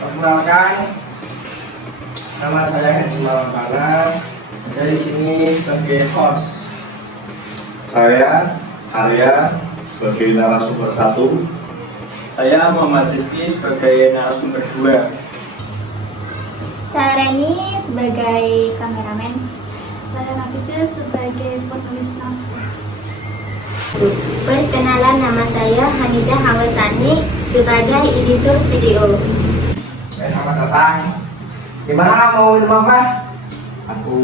Perkenalkan, nama saya Haji Malambana. Dari sini sebagai host. Saya Arya sebagai narasumber 1. Saya Muhammad Rizky sebagai narasumber 2. Saya Reni sebagai kameramen. Saya Nafita sebagai penulis naskah. Perkenalan, nama saya Hanidah Hawasani sebagai editor video. Selamat datang. Gimana, mau minum apa? Aku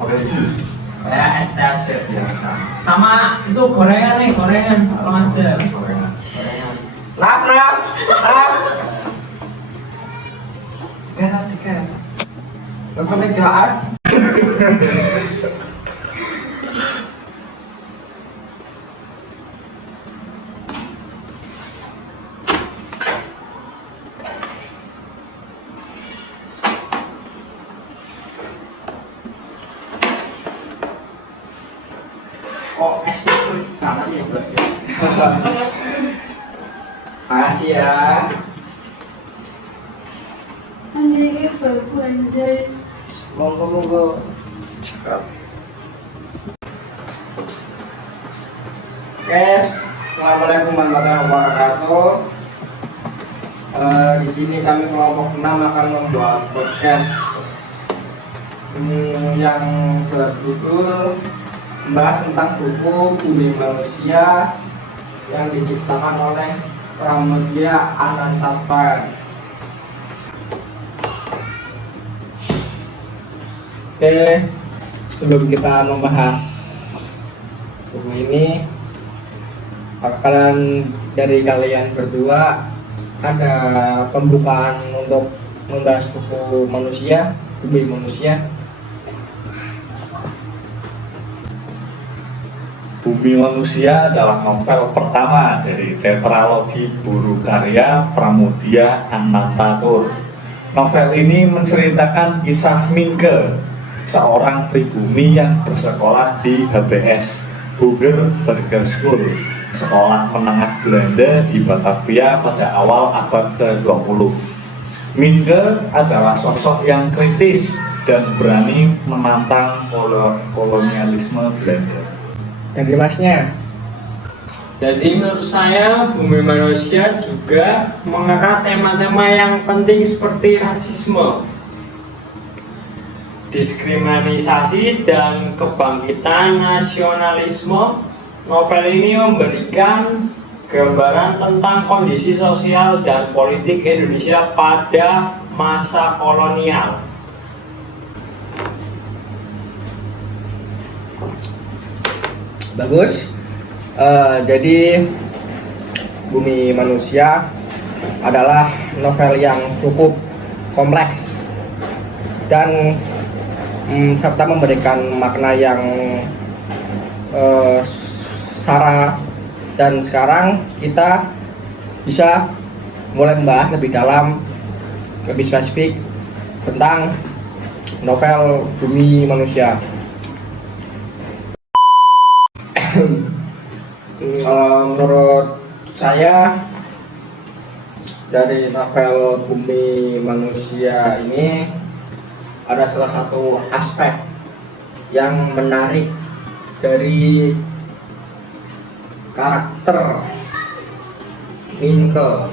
orange juice. Saya es teh aja biasa. Sama itu gorengan nih, gorengan. Kalau ada. Gorengan. Naf. Tiga. Lo kemegaan. Oh, es itu namanya buat. Makasih ya. Anjay, baru anjay. Monggo. Guys, assalamualaikum warahmatullahi wabarakatuh. Di sini kami kelompok 6 akan membuat podcast yang berjudul membahas tentang buku Bumi Manusia yang diciptakan oleh Pramudia Anantapa. Oke, sebelum kita membahas buku ini, dari kalian berdua ada pembukaan untuk membahas buku Bumi Manusia? Bumi Manusia adalah novel pertama dari tetralogi buku karya Pramudia Anantatur. Novel ini menceritakan kisah Minke, seorang pribumi yang bersekolah di HBS Hooger Burger School, sekolah menengah Belanda di Batavia pada awal abad ke-20. Minke adalah sosok yang kritis dan berani menantang kolonialisme Belanda. Dari masnya? Jadi menurut saya Bumi Manusia juga mengangkat tema-tema yang penting seperti rasisme, diskriminasi, dan kebangkitan nasionalisme. Novel ini memberikan gambaran tentang kondisi sosial dan politik Indonesia pada masa kolonial. Bagus. Jadi Bumi Manusia adalah novel yang cukup kompleks dan serta memberikan makna yang sara, dan sekarang kita bisa mulai membahas lebih dalam, lebih spesifik tentang novel Bumi Manusia. Menurut saya dari novel Bumi Manusia ini ada salah satu aspek yang menarik dari karakter Minke,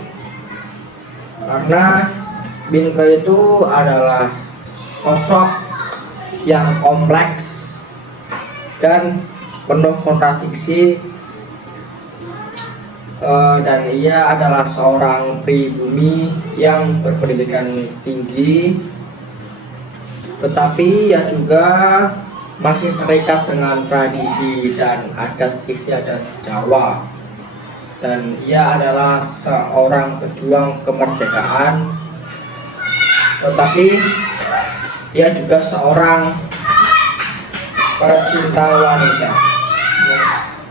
karena Minke itu adalah sosok yang kompleks dan penuh kontradiksi, dan ia adalah seorang pribumi yang berpendidikan tinggi, tetapi ia juga masih terikat dengan tradisi dan adat istiadat Jawa, dan ia adalah seorang pejuang kemerdekaan, tetapi ia juga seorang pecinta wanita.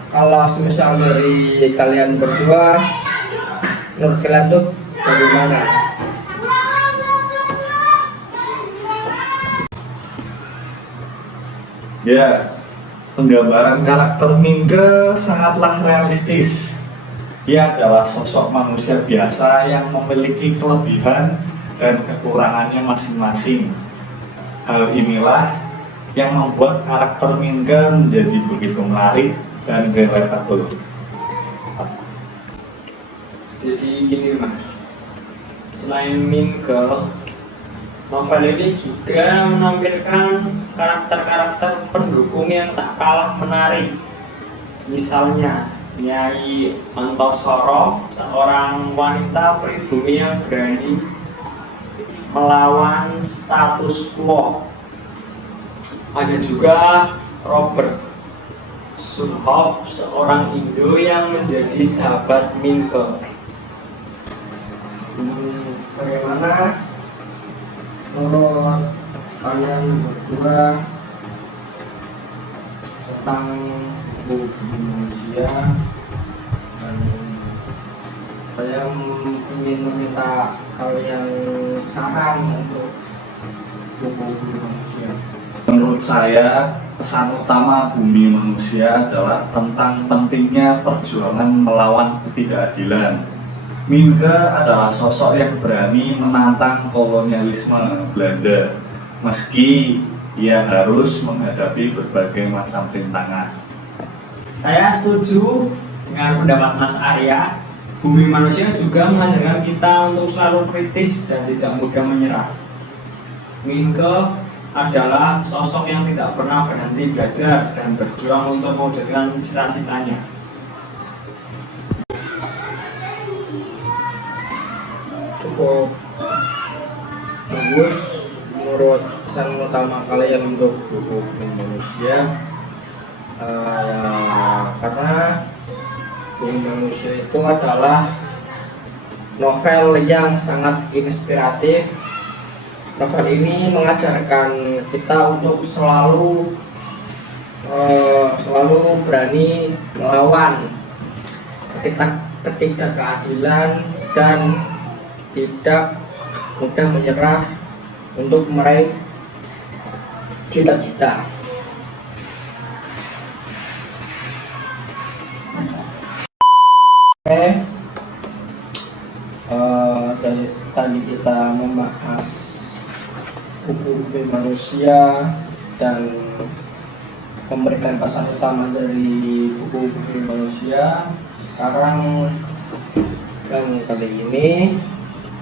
Kalau semisal dari kalian berdua, menurut kalian tuh bagaimana? Ya, penggambaran karakter Minke sangatlah realistis. Ia adalah sosok manusia biasa yang memiliki kelebihan dan kekurangannya masing-masing. Hal inilah yang membuat karakter Minke menjadi begitu menarik dan relatable. Jadi gini Mas, selain Minke, novel ini juga menampilkan karakter-karakter pendukung yang tak kalah menarik. Misalnya Nyai Antosoro, seorang wanita pribumi yang berani melawan status quo. Ada juga Robert Sudhof, seorang Indo yang menjadi sahabat Minke. Bagaimana menurut kalian berdua tentang buku manusia? Dan saya ingin meminta kalian saran untuk buku manusia. Menurut saya, pesan utama Bumi Manusia adalah tentang pentingnya perjuangan melawan ketidakadilan. Minke adalah sosok yang berani menantang kolonialisme Belanda, meski ia harus menghadapi berbagai macam rintangan. Saya setuju dengan pendapat Mas Arya. Bumi Manusia juga mengajarkan kita untuk selalu kritis dan tidak mudah menyerah. Minke adalah sosok yang tidak pernah berhenti belajar dan berjuang untuk mewujudkan cita-citanya. Cukup bagus menurut pesan utama kalian untuk buku manusia. Karena Bumi Manusia itu adalah novel yang sangat inspiratif. Novel ini mengajarkan kita untuk selalu berani melawan ketidakadilan dan tidak mudah menyerah untuk meraih cita-cita. Dari tadi kita membahas buku manusia dan memberikan pesan utama dari buku manusia. Sekarang dan kali ini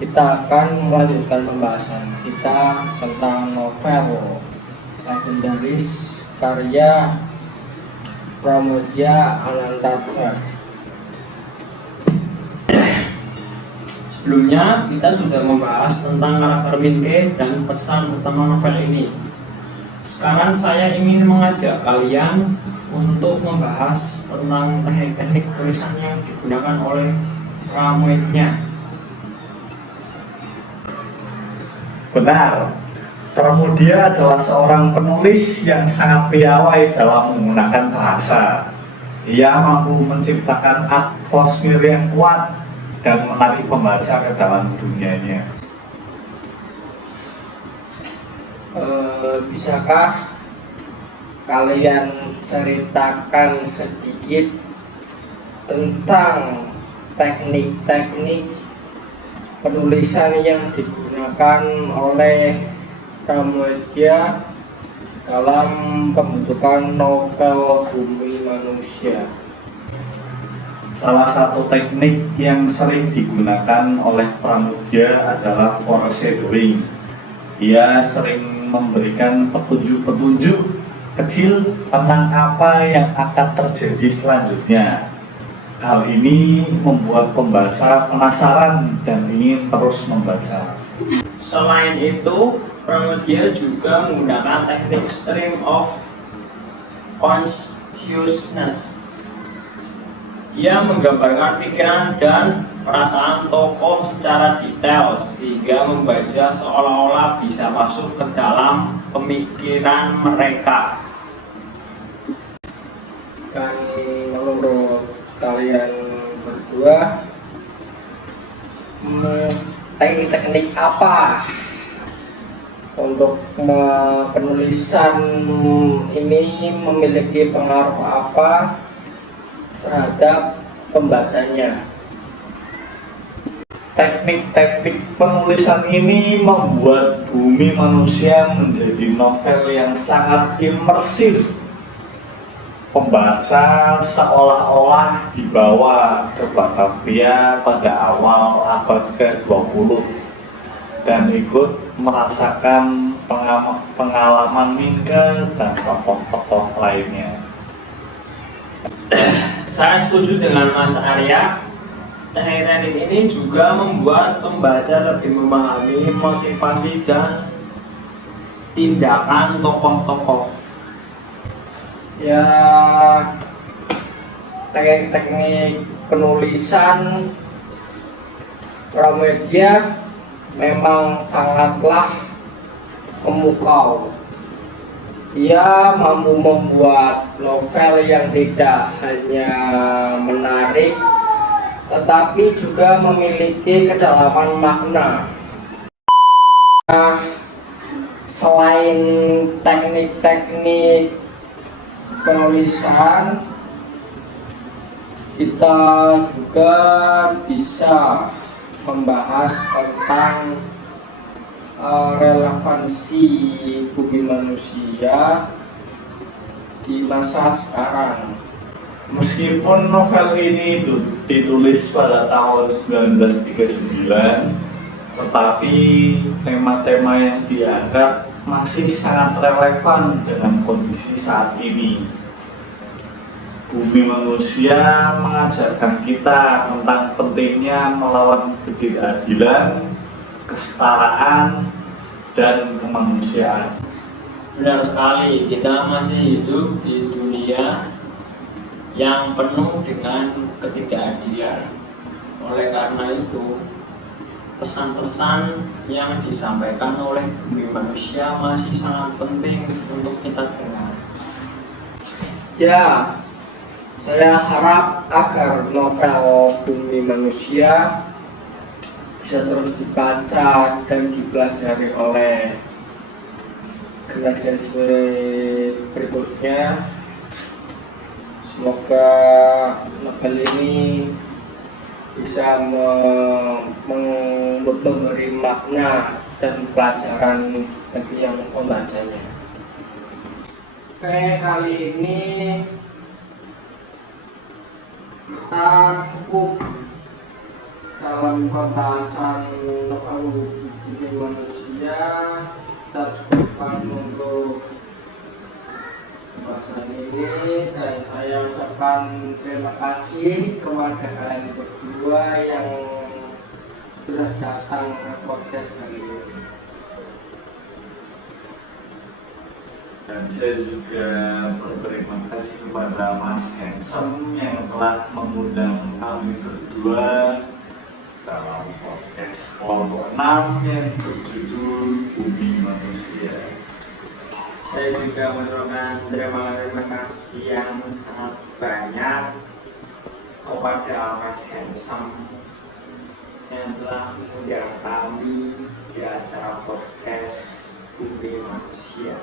kita akan melanjutkan pembahasan kita tentang novel legendaris karya Pramoedya Anantathur. Sebelumnya kita sudah membahas tentang karakter Minke dan pesan utama novel ini. Sekarang saya ingin mengajak kalian untuk membahas tentang teknik-teknik tulisan yang digunakan oleh Pramoedya. Benar, Pramoedya adalah seorang penulis yang sangat piawai dalam menggunakan bahasa. Ia mampu menciptakan atmosfer yang kuat dan menarik pembaca ke dalam dunianya. Bisakah kalian ceritakan sedikit tentang teknik-teknik penulisan yang digunakan oleh Pramoedya dalam pembentukan novel Bumi Manusia? Salah satu teknik yang sering digunakan oleh Pramoedya adalah foreshadowing. Ia sering memberikan petunjuk-petunjuk kecil tentang apa yang akan terjadi selanjutnya. Hal ini membuat pembaca penasaran dan ingin terus membaca. Selain itu, Pramoedya juga menggunakan teknik stream of consciousness. Ia menggambarkan pikiran dan perasaan tokoh secara detail sehingga membaca seolah-olah bisa masuk ke dalam pemikiran mereka. Dan menurut kalian berdua, teknik-teknik apa untuk penulisan ini memiliki pengaruh apa terhadap pembacanya? Teknik-teknik penulisan ini membuat Bumi Manusia menjadi novel yang sangat imersif. Pembaca seolah-olah dibawa ke Batavia pada awal abad ke-20 dan ikut merasakan pengalaman Mingke dan tokoh-tokoh lainnya. Saya setuju dengan Mas Arya. Teknik-teknik ini juga membuat pembaca lebih memahami motivasi dan tindakan tokoh-tokoh. Ya, teknik-teknik penulisan Pramudia memang sangatlah memukau. Ia mampu membuat novel yang tidak hanya menarik, tetapi juga memiliki kedalaman makna. Selain teknik-teknik penulisan, kita juga bisa membahas tentang relevansi bumi manusia di masa sekarang. Meskipun novel ini ditulis pada tahun 1939, tetapi tema-tema yang diangkat masih sangat relevan dengan kondisi saat ini. Bumi Manusia mengajarkan kita tentang pentingnya melawan ketidakadilan, kesetaraan, dan kemanusiaan. Benar sekali, kita masih hidup di dunia yang penuh dengan ketidakadilan. Oleh karena itu, pesan-pesan yang disampaikan oleh Bumi Manusia masih sangat penting untuk kita dengar. Ya, saya harap agar novel Bumi Manusia bisa terus dibaca dan dipelajari oleh generasi berikutnya. Semoga novel ini bisa memberi makna dan pelajaran bagi yang membacanya. Oke, kali ini kita cukup dalam pembahasan novel Bumi Manusia. Kita cukupkan untuk pembahasan ini, dan saya ucapkan terima kasih kepada kalian berdua yang sudah datang ke podcast kali ini. Dan saya juga berterima kasih kepada Mas Handsome yang telah mengundang kami berdua dalam podcast kelompok 6 yang berjudul Bumi Manusia. Saya juga mengucapkan terima kasih yang sangat banyak kepada Mas Handsome yang telah mengundang kami di acara podcast Bumi Manusia.